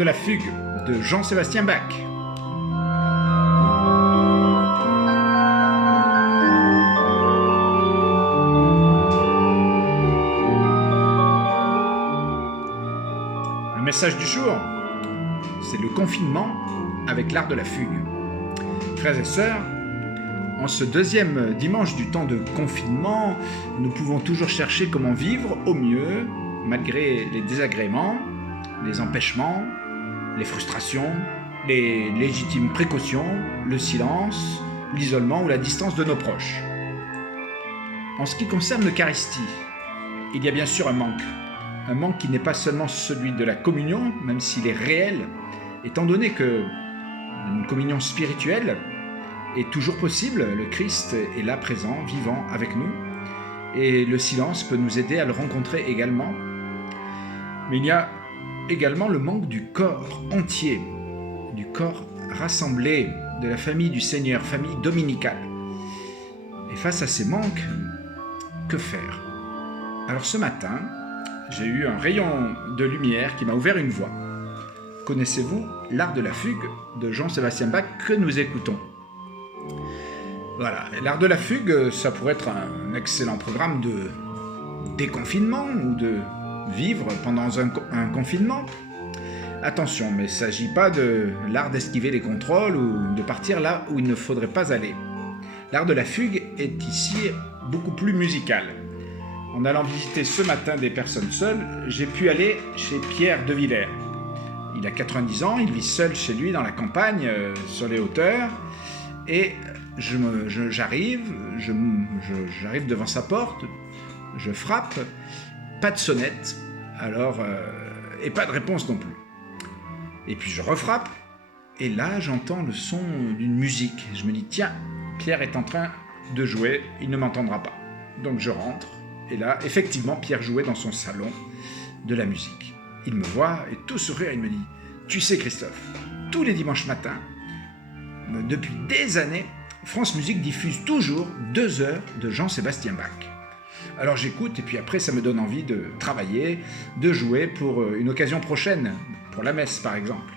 de la fugue de Jean-Sébastien Bach. Le message du jour, c'est le confinement avec l'art de la fugue. Frères et sœurs, en ce deuxième dimanche du temps de confinement, nous pouvons toujours chercher comment vivre au mieux, malgré les désagréments, les empêchements, les frustrations, les légitimes précautions, le silence, l'isolement ou la distance de nos proches. En ce qui concerne l'Eucharistie, il y a bien sûr un manque qui n'est pas seulement celui de la communion, même s'il est réel, étant donné que une communion spirituelle est toujours possible, le Christ est là présent, vivant avec nous, et le silence peut nous aider à le rencontrer également. Mais il y a également le manque du corps entier, du corps rassemblé de la famille du Seigneur, famille dominicale. Et face à ces manques, que faire? Alors ce matin, j'ai eu un rayon de lumière qui m'a ouvert une voie. Connaissez-vous l'art de la fugue de Jean-Sébastien Bach que nous écoutons? Voilà, l'art de la fugue, ça pourrait être un excellent programme de déconfinement ou de vivre pendant un confinement. Attention, mais il ne s'agit pas de l'art d'esquiver les contrôles ou de partir là où il ne faudrait pas aller. L'art de la fugue est ici beaucoup plus musical. En allant visiter ce matin des personnes seules, j'ai pu aller chez Pierre de Villers. Il a 90 ans, il vit seul chez lui dans la campagne, sur les hauteurs, et j'arrive devant sa porte, je frappe, pas de sonnette, et pas de réponse non plus. Et puis je refrappe, et là j'entends le son d'une musique. Je me dis, tiens, Pierre est en train de jouer, il ne m'entendra pas. Donc je rentre, et là, effectivement, Pierre jouait dans son salon de la musique. Il me voit, et tout sourire, il me dit, tu sais Christophe, tous les dimanches matins, depuis des années, France Musique diffuse toujours 2 heures de Jean-Sébastien Bach. Alors j'écoute et puis après ça me donne envie de travailler, de jouer pour une occasion prochaine, pour la messe par exemple.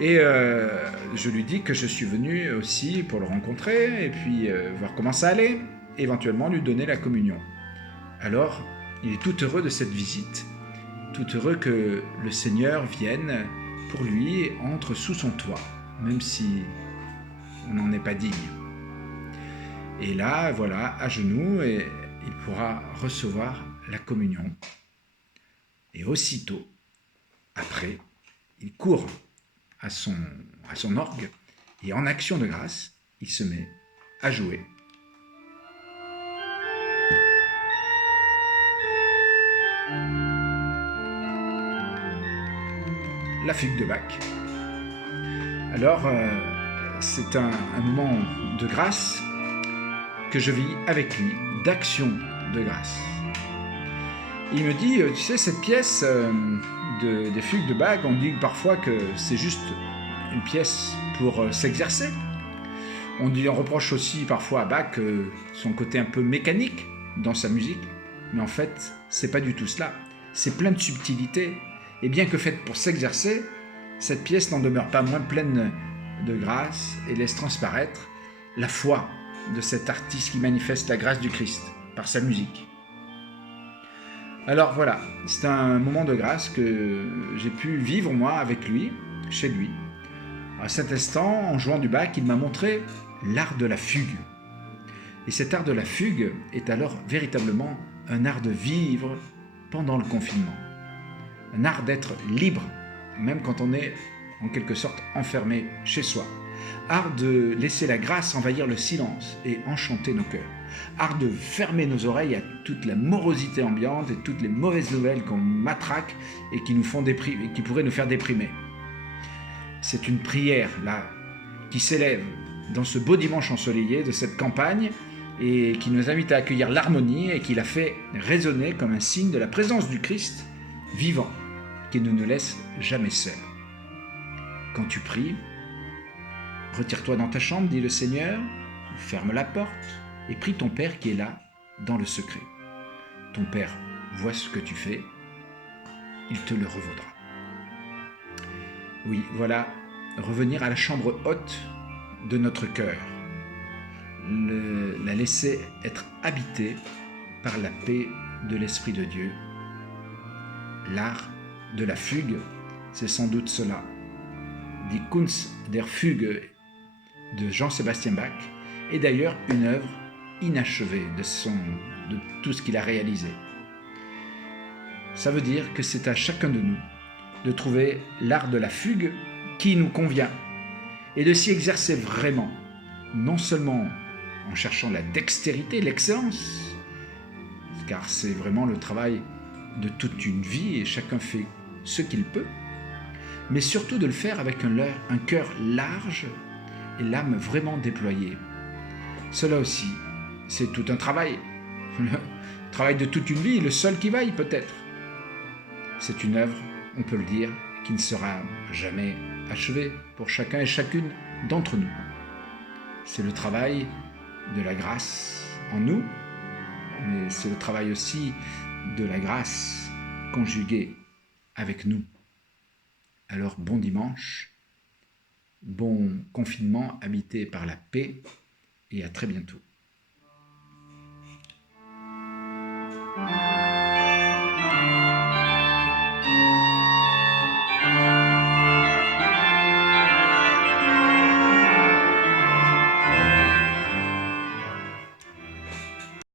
Et je lui dis que je suis venu aussi pour le rencontrer et puis voir comment ça allait, éventuellement lui donner la communion. Alors il est tout heureux de cette visite, tout heureux que le Seigneur vienne pour lui et entre sous son toit, même si on n'en est pas digne. Et là, voilà, à genoux, et il pourra recevoir la communion. Et aussitôt, après, il court à son orgue, et en action de grâce, il se met à jouer. La fugue de Bach. Alors, c'est un moment de grâce que je vis avec lui, d'action de grâce. Il me dit, tu sais, cette pièce des fugues de Bach, on dit parfois que c'est juste une pièce pour s'exercer. On reproche aussi parfois à Bach son côté un peu mécanique dans sa musique, mais en fait, c'est pas du tout cela. C'est plein de subtilité, et bien que faite pour s'exercer, cette pièce n'en demeure pas moins pleine de grâce et laisse transparaître la foi de cet artiste qui manifeste la grâce du Christ par sa musique. Alors voilà, c'est un moment de grâce que j'ai pu vivre moi avec lui, chez lui. À cet instant, en jouant du Bach, il m'a montré l'art de la fugue. Et cet art de la fugue est alors véritablement un art de vivre pendant le confinement. Un art d'être libre, même quand on est en quelque sorte enfermé chez soi. Art de laisser la grâce envahir le silence et enchanter nos cœurs. Art de fermer nos oreilles à toute la morosité ambiante et toutes les mauvaises nouvelles qu'on matraque et qui nous font déprimer, et qui pourraient nous faire déprimer. C'est une prière là qui s'élève dans ce beau dimanche ensoleillé de cette campagne et qui nous invite à accueillir l'harmonie et qui la fait résonner comme un signe de la présence du Christ vivant qui ne nous laisse jamais seuls. Quand tu pries, retire-toi dans ta chambre, dit le Seigneur, ferme la porte et prie ton Père qui est là, dans le secret. Ton Père voit ce que tu fais, il te le revaudra. Oui, voilà, revenir à la chambre haute de notre cœur, la laisser être habitée par la paix de l'Esprit de Dieu. L'art de la fugue, c'est sans doute cela. Die Kunst der Fuge de Jean-Sébastien Bach est d'ailleurs une œuvre inachevée de tout ce qu'il a réalisé. Ça veut dire que c'est à chacun de nous de trouver l'art de la fugue qui nous convient et de s'y exercer vraiment, non seulement en cherchant la dextérité, l'excellence, car c'est vraiment le travail de toute une vie et chacun fait ce qu'il peut, mais surtout de le faire avec un cœur large et l'âme vraiment déployée. Cela aussi, c'est tout un travail, le travail de toute une vie, le seul qui vaille peut-être. C'est une œuvre, on peut le dire, qui ne sera jamais achevée pour chacun et chacune d'entre nous. C'est le travail de la grâce en nous, mais c'est le travail aussi de la grâce conjuguée avec nous. Alors bon dimanche, bon confinement habité par la paix et à très bientôt.